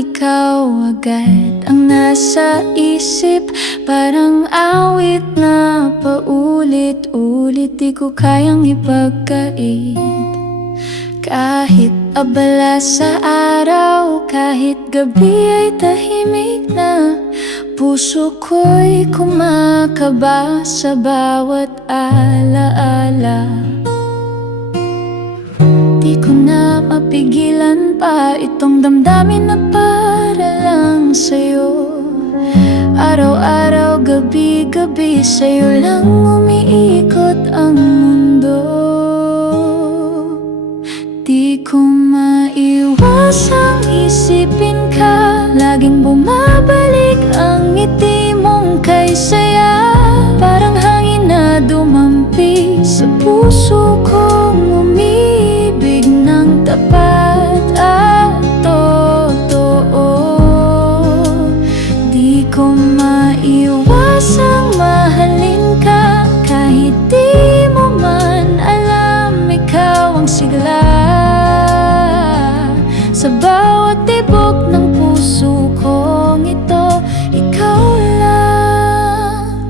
ikaw agad ang nasa isip. Parang awit na paulit-ulit, di ko kayang ipagkait. Kahit abala sa araw, kahit gabi ay tahimik na, puso ko'y kumakaba sa bawat alaala. Di ko na mapigilan pa itong damdamin na para lang sa'yo. Araw-araw, gabi-gabi, sa'yo lang umiikot ang mundo. Di ko maiwasang isipin ka, laging bumabalik ang ngiti mong kay saya. Parang hangin na dumampi sa puso kong umibig ng tapat at totoo. Di ko maiwasang mahalin ka, kahit di mo man alam, ikaw ang sigla. Sa bawat tibok ng puso kong ito, ikaw lang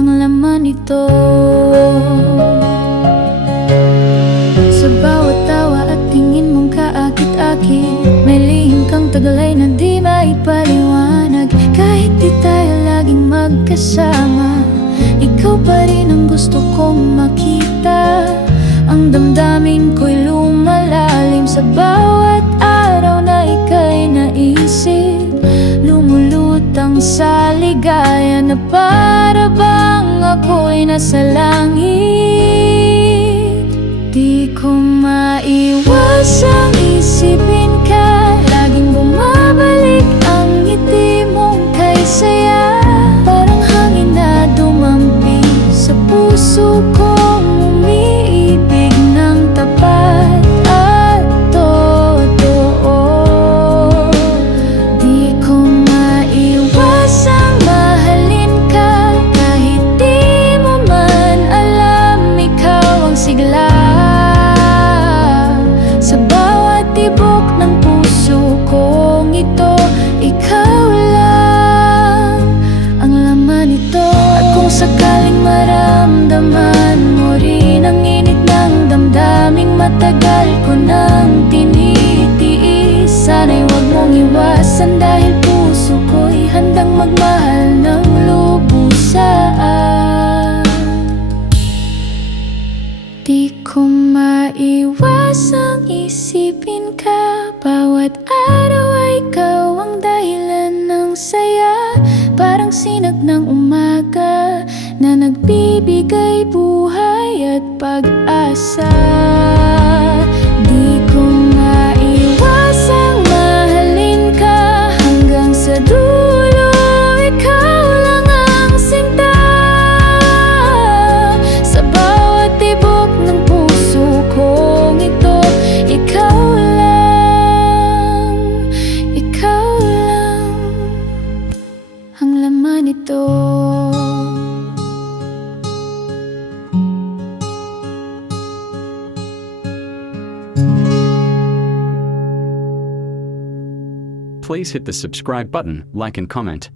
ang laman nito. Sa bawat tawa at tingin mong kaakit-akit, may lihim kang tagalay na di maipaliwanag. Kahit di tayo laging magkasama, ikaw pa rin ang gusto kong makita. Ang damdamin ko'y lumalalim sa bawat araw na ika'y naisip. Lumulutang sa ligaya na para bang ako'y nasa langit. Di ko maiwasang isipin ka, laging bumabalik ang ngiti mong kay saya. Parang hangin na dumampi sa puso kong umiibig ng tapat at totoo. Di ko maiwasang mahalin ka, kahit di mo man alam, ikaw ang sigla. Sa bawat tibok ng puso kong ito, ikaw lang ang laman nito. At kung sakaling maramdaman mo rin ang init ng damdaming matagal ko nang tinitiis, sana'y huwag mong iwasan, dahil puso ko'y handang magmahal ng lubusan. Di ko maiwasang isipin ka, bawat araw ay ikaw ang dahilan ng saya. Parang sinag ng umaga na nagbibigay buhay at pag-asa. Di ko maiwasang mahalin ka, hanggang sa dulo ikaw lang ang sinta. Sa bawat tibok ng puso kong ito, ikaw lang ang laman nito. Please hit the subscribe button, like and comment.